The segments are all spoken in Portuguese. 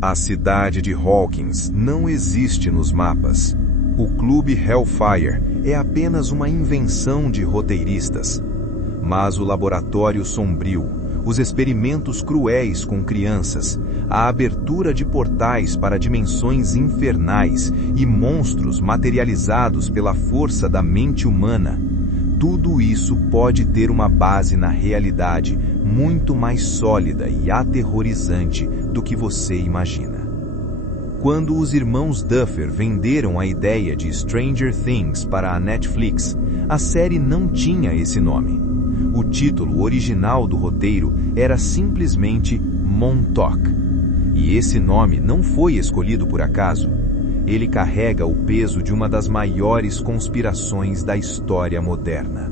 A cidade de Hawkins não existe nos mapas. O Clube Hellfire é apenas uma invenção de roteiristas. Mas o laboratório sombrio, os experimentos cruéis com crianças, a abertura de portais para dimensões infernais e monstros materializados pela força da mente humana, tudo isso pode ter uma base na realidade muito mais sólida e aterrorizante do que você imagina. Quando os irmãos Duffer venderam a ideia de Stranger Things para a Netflix, a série não tinha esse nome. O título original do roteiro era simplesmente Montauk. E esse nome não foi escolhido por acaso. Ele carrega o peso de uma das maiores conspirações da história moderna.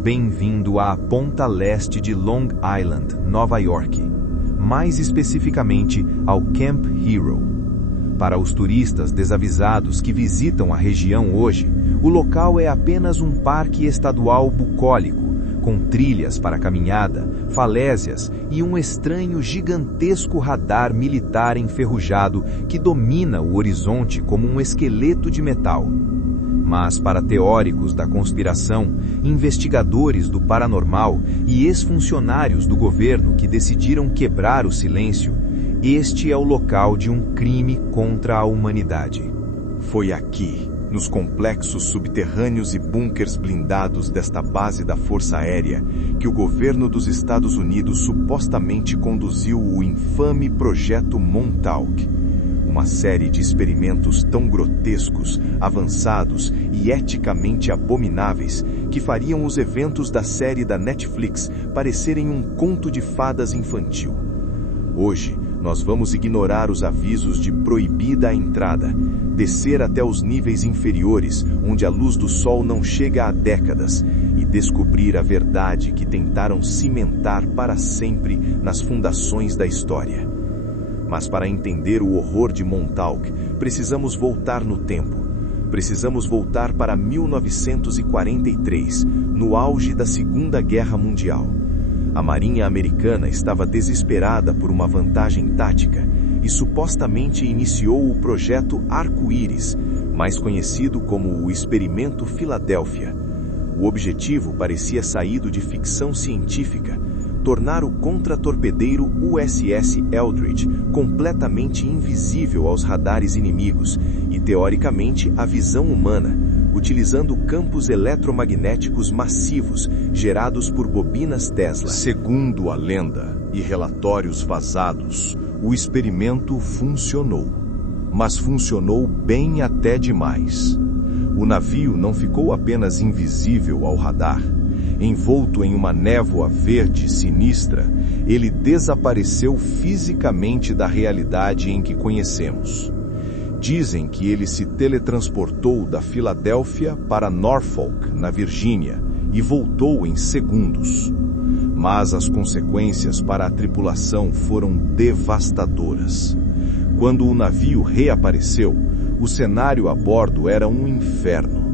Bem-vindo à ponta leste de Long Island, Nova York. Mais especificamente ao Camp Hero. Para os turistas desavisados que visitam a região hoje, o local é apenas um parque estadual bucólico, com trilhas para caminhada, falésias e um estranho gigantesco radar militar enferrujado que domina o horizonte como um esqueleto de metal. Mas para teóricos da conspiração, investigadores do paranormal e ex-funcionários do governo que decidiram quebrar o silêncio, este é o local de um crime contra a humanidade. Foi aqui, nos complexos subterrâneos e bunkers blindados desta base da Força Aérea, que o governo dos Estados Unidos supostamente conduziu o infame Projeto Montauk. Uma série de experimentos tão grotescos, avançados e eticamente abomináveis que fariam os eventos da série da Netflix parecerem um conto de fadas infantil. Hoje, nós vamos ignorar os avisos de proibida a entrada, descer até os níveis inferiores, onde a luz do sol não chega há décadas, e descobrir a verdade que tentaram cimentar para sempre nas fundações da história. Mas para entender o horror de Montauk, precisamos voltar no tempo. Precisamos voltar para 1943, no auge da Segunda Guerra Mundial. A Marinha Americana estava desesperada por uma vantagem tática e supostamente iniciou o Projeto Arco-Íris, mais conhecido como o Experimento Filadélfia. O objetivo parecia saído de ficção científica, tornar o contratorpedeiro USS Eldridge completamente invisível aos radares inimigos e, teoricamente, à visão humana, utilizando campos eletromagnéticos massivos gerados por bobinas Tesla. Segundo a lenda e relatórios vazados, o experimento funcionou. Mas funcionou bem até demais. O navio não ficou apenas invisível ao radar. Envolto em uma névoa verde sinistra, ele desapareceu fisicamente da realidade em que conhecemos. Dizem que ele se teletransportou da Filadélfia para Norfolk, na Virgínia, e voltou em segundos. Mas as consequências para a tripulação foram devastadoras. Quando o navio reapareceu, o cenário a bordo era um inferno.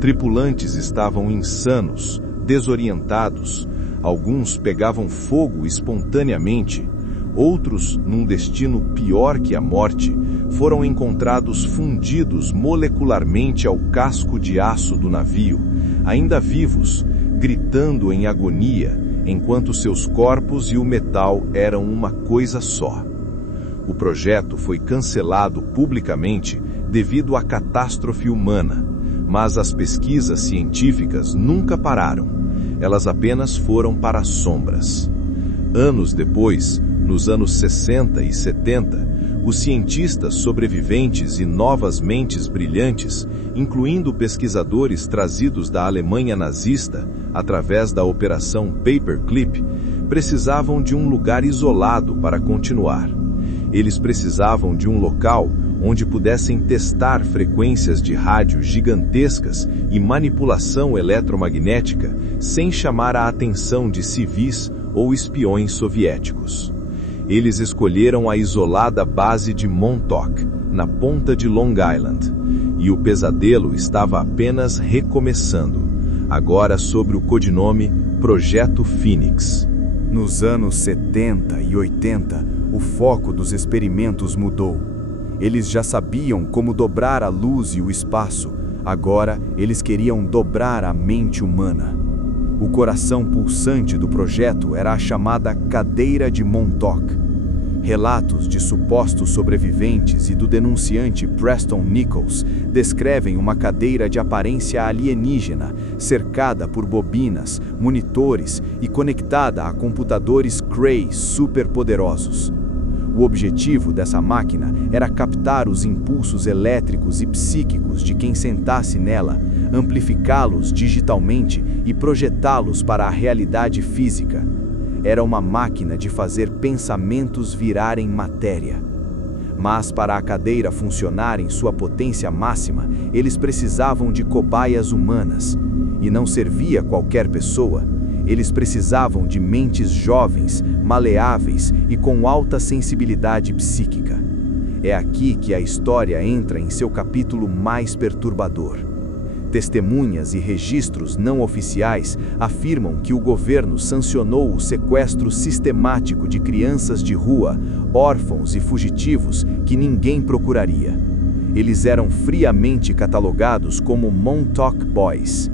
Tripulantes estavam insanos, desorientados, alguns pegavam fogo espontaneamente, outros, num destino pior que a morte, foram encontrados fundidos molecularmente ao casco de aço do navio, ainda vivos, gritando em agonia, enquanto seus corpos e o metal eram uma coisa só. O projeto foi cancelado publicamente devido à catástrofe humana, mas as pesquisas científicas nunca pararam. Elas apenas foram para as sombras. Anos depois, nos anos 60 e 70, os cientistas sobreviventes e novas mentes brilhantes, incluindo pesquisadores trazidos da Alemanha nazista através da Operação Paperclip, precisavam de um lugar isolado para continuar. Eles precisavam de um local onde pudessem testar frequências de rádio gigantescas e manipulação eletromagnética sem chamar a atenção de civis ou espiões soviéticos. Eles escolheram a isolada base de Montauk, na ponta de Long Island, e o pesadelo estava apenas recomeçando, agora sob o codinome Projeto Phoenix. Nos anos 70 e 80, o foco dos experimentos mudou. Eles já sabiam como dobrar a luz e o espaço, agora eles queriam dobrar a mente humana. O coração pulsante do projeto era a chamada Cadeira de Montauk. Relatos de supostos sobreviventes e do denunciante Preston Nichols descrevem uma cadeira de aparência alienígena, cercada por bobinas, monitores e conectada a computadores Cray superpoderosos. O objetivo dessa máquina era captar os impulsos elétricos e psíquicos de quem sentasse nela, amplificá-los digitalmente e projetá-los para a realidade física. Era uma máquina de fazer pensamentos virarem matéria. Mas para a cadeira funcionar em sua potência máxima, eles precisavam de cobaias humanas. E não servia qualquer pessoa. Eles precisavam de mentes jovens, maleáveis e com alta sensibilidade psíquica. É aqui que a história entra em seu capítulo mais perturbador. Testemunhas e registros não oficiais afirmam que o governo sancionou o sequestro sistemático de crianças de rua, órfãos e fugitivos que ninguém procuraria. Eles eram friamente catalogados como Montauk Boys.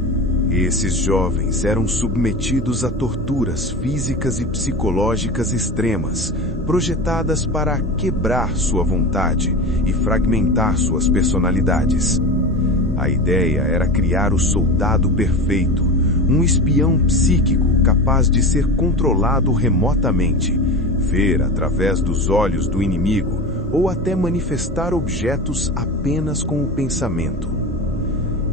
Esses jovens eram submetidos a torturas físicas e psicológicas extremas, projetadas para quebrar sua vontade e fragmentar suas personalidades. A ideia era criar o soldado perfeito, um espião psíquico capaz de ser controlado remotamente, ver através dos olhos do inimigo ou até manifestar objetos apenas com o pensamento.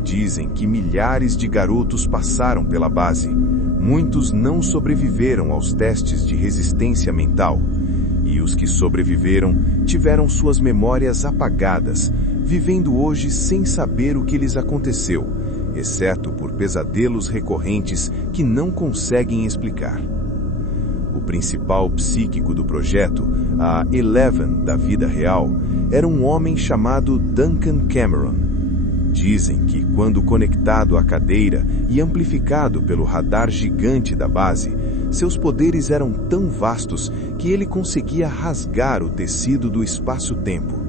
Dizem que milhares de garotos passaram pela base. Muitos não sobreviveram aos testes de resistência mental. E os que sobreviveram tiveram suas memórias apagadas, vivendo hoje sem saber o que lhes aconteceu, exceto por pesadelos recorrentes que não conseguem explicar. O principal psíquico do projeto, a Eleven da vida real, era um homem chamado Duncan Cameron. Dizem que, quando conectado à cadeira e amplificado pelo radar gigante da base, seus poderes eram tão vastos que ele conseguia rasgar o tecido do espaço-tempo.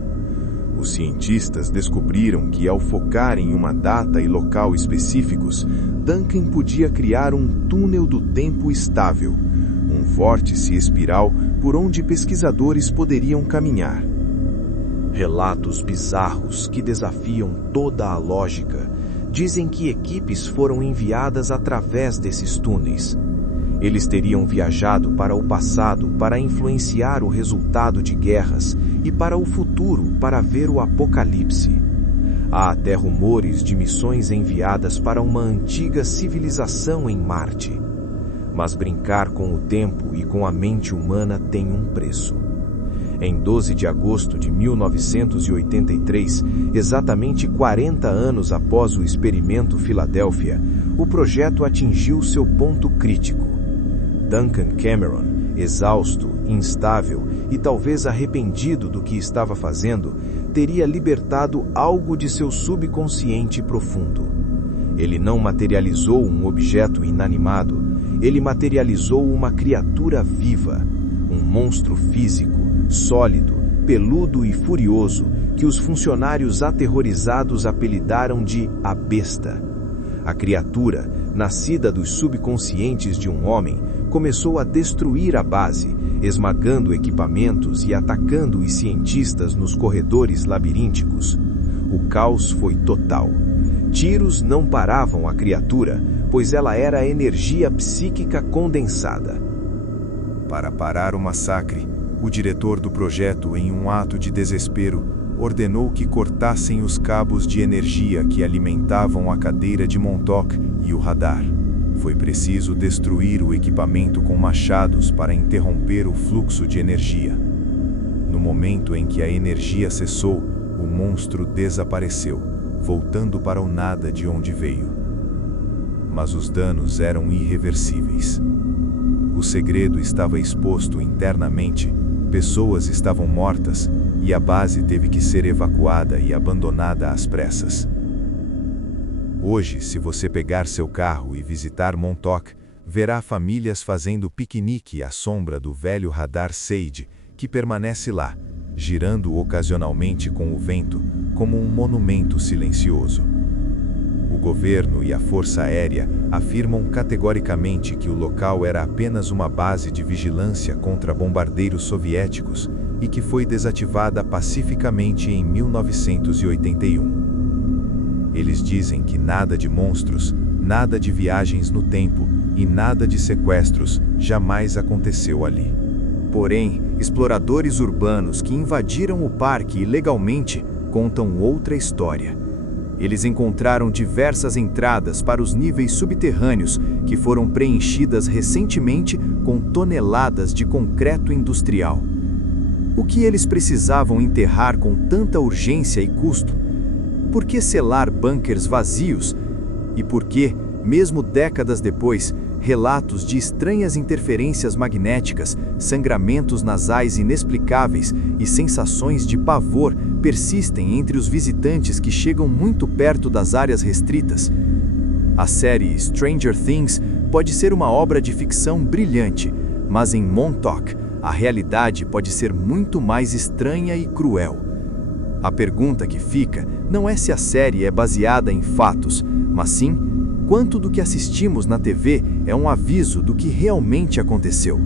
Os cientistas descobriram que, ao focar em uma data e local específicos, Duncan podia criar um túnel do tempo estável, um vórtice espiral por onde pesquisadores poderiam caminhar. Relatos bizarros que desafiam toda a lógica dizem que equipes foram enviadas através desses túneis. Eles teriam viajado para o passado para influenciar o resultado de guerras e para o futuro para ver o apocalipse. Há até rumores de missões enviadas para uma antiga civilização em Marte. Mas brincar com o tempo e com a mente humana tem um preço. Em 12 de agosto de 1983, exatamente 40 anos após o experimento Filadélfia, o projeto atingiu seu ponto crítico. Duncan Cameron, exausto, instável e talvez arrependido do que estava fazendo, teria libertado algo de seu subconsciente profundo. Ele não materializou um objeto inanimado, ele materializou uma criatura viva, um monstro físico, sólido, peludo e furioso, que os funcionários aterrorizados apelidaram de a Besta. A criatura, nascida dos subconscientes de um homem, começou a destruir a base, esmagando equipamentos e atacando os cientistas nos corredores labirínticos. O caos foi total. Tiros não paravam a criatura, pois ela era energia psíquica condensada. Para parar o massacre, o diretor do projeto, em um ato de desespero, ordenou que cortassem os cabos de energia que alimentavam a cadeira de Montauk e o radar. Foi preciso destruir o equipamento com machados para interromper o fluxo de energia. No momento em que a energia cessou, o monstro desapareceu, voltando para o nada de onde veio. Mas os danos eram irreversíveis. O segredo estava exposto internamente, pessoas estavam mortas e a base teve que ser evacuada e abandonada às pressas. Hoje, se você pegar seu carro e visitar Montauk, verá famílias fazendo piquenique à sombra do velho radar SAID, que permanece lá, girando ocasionalmente com o vento, como um monumento silencioso. O governo e a Força Aérea afirmam categoricamente que o local era apenas uma base de vigilância contra bombardeiros soviéticos e que foi desativada pacificamente em 1981. Eles dizem que nada de monstros, nada de viagens no tempo e nada de sequestros jamais aconteceu ali. Porém, exploradores urbanos que invadiram o parque ilegalmente contam outra história. Eles encontraram diversas entradas para os níveis subterrâneos que foram preenchidas recentemente com toneladas de concreto industrial. O que eles precisavam enterrar com tanta urgência e custo? Por que selar bunkers vazios? E por que, mesmo décadas depois, relatos de estranhas interferências magnéticas, sangramentos nasais inexplicáveis e sensações de pavor persistem entre os visitantes que chegam muito perto das áreas restritas? A série Stranger Things pode ser uma obra de ficção brilhante, mas em Montauk, a realidade pode ser muito mais estranha e cruel. A pergunta que fica não é se a série é baseada em fatos, mas sim quanto do que assistimos na TV é um aviso do que realmente aconteceu.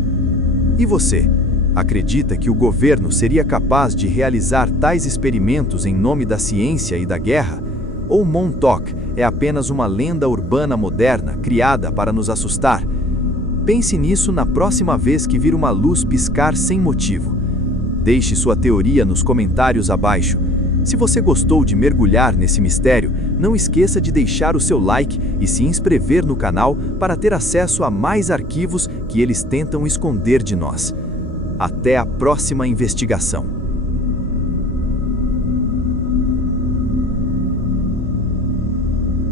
E você, acredita que o governo seria capaz de realizar tais experimentos em nome da ciência e da guerra? Ou Montauk é apenas uma lenda urbana moderna criada para nos assustar? Pense nisso na próxima vez que vir uma luz piscar sem motivo. Deixe sua teoria nos comentários abaixo. Se você gostou de mergulhar nesse mistério, não esqueça de deixar o seu like e se inscrever no canal para ter acesso a mais arquivos que eles tentam esconder de nós. Até a próxima investigação.